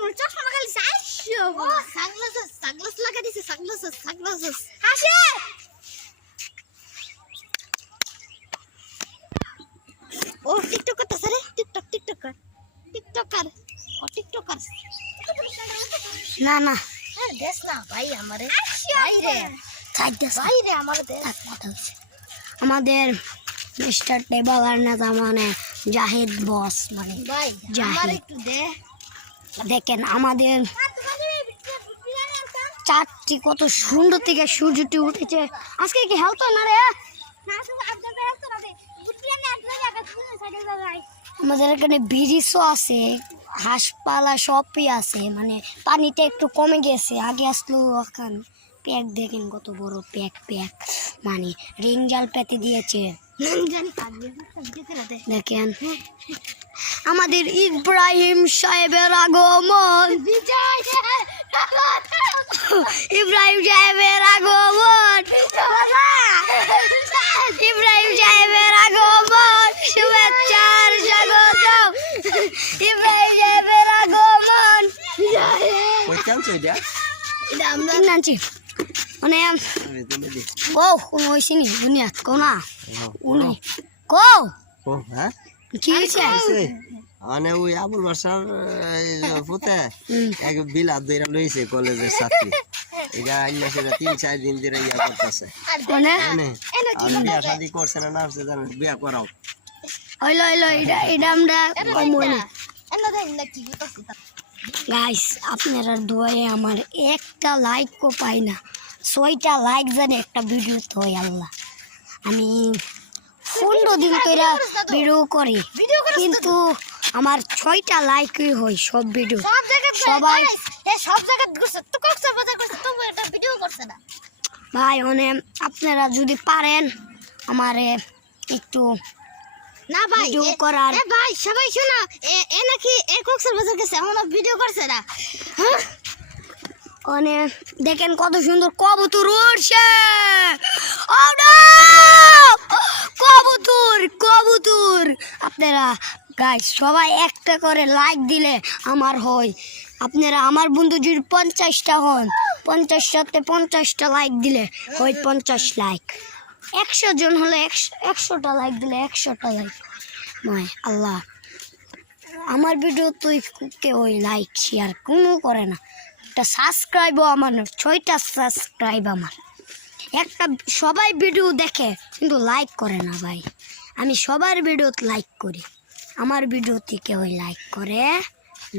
মোর চশমা লাগালি চাইছো ও সানগ্লাস লাগা দিছে সানগ্লাস আসে ও টিকটক করতেছ রে টিকটকার ও টিকটকার না আরে দেখ না ভাই আমারে বাইরে বাইরে আমারে দেখ আমাদের মিস্টার টেবল আর না মানে জাহিদ বস মানে ভাই আমার একটু দে দেখেন আমাদের চারটি কত সুন্দর থেকে সূর্যটি উঠেছে আজকে কি হেলতো না রে আমাদের এখানে ব্রিজও আছে হাঁসপালা সবই আছে মানে পানিটা একটু কমে গেছে আগে আসলো এখন প্যাক দেখেন কত বড় প্যাক মানে রিং জাল পেতে দিয়েছে দেখেন আমাদের ইব্রাহিম সাহেবের আগমন ইব্রাহিম সাহেবের আগমন শুভেচ্ছার স্বাগতম ইব্রাহিম সাহেবের আগমন এটা আমরা নাচি মানে কো কোন হইছিনি দুনিয়া কো না উনি কো হ্যাঁ কি হইছে মানে ওই আবুল বাসার পুতে এক বিলা দইরা লইছে কলেজের ছাত্রী এটা আইনা সেটা 3-4 দিন ধরে ইয়া করতেছে মানে আর বিয়া শাদি করছে না না হচ্ছে জানেন বিয়া করাও হইলো এটা আমরা কমই না এন্ড দেন কি করতেছি গাইস আপনারা দোয়ায়ে আমার একটা লাইকও পাই না 6টা লাইক জানে একটা ভিডিওতে হয় আল্লাহ আমি 15 দিন কইরা ভিডিও করি কিন্তু আমার 6টা লাইকই হয় সব ভিডিও সবাই সব জায়গা ঘুরছে তো কক্সবাজার করছে তো এটা ভিডিও করছে না ভাই মানে আপনারা যদি পারেন আমারে একটু না ভাই ভিডিও করার এ ভাই সবাই শোনো এ নাকি কক্সবাজার গেছে এমন ভিডিও করছে না মানে দেখেন কত সুন্দর কবুতর উড়ছে ও নো কবুতর আপনারা গাইস সবাই একটা করে লাইক দিলে আমার হয় আপনারা আমার বন্ধু যদি 50টা হন 50টাতে 50টা লাইক দিলে হয় 50 লাইক 100 জন হলে 100টা লাইক দিলে 100টা লাইক নয় আল্লাহ আমার ভিডিও তুই কেউ লাইক শেয়ার কোনো করে না একটা সাবস্ক্রাইবও আমার 6টা সাবস্ক্রাইব আমার একটা সবাই ভিডিও দেখে কিন্তু লাইক করে না ভাই আমি সবার ভিডিওতে লাইক করি আমার ভিডিওতে কেউ লাইক করে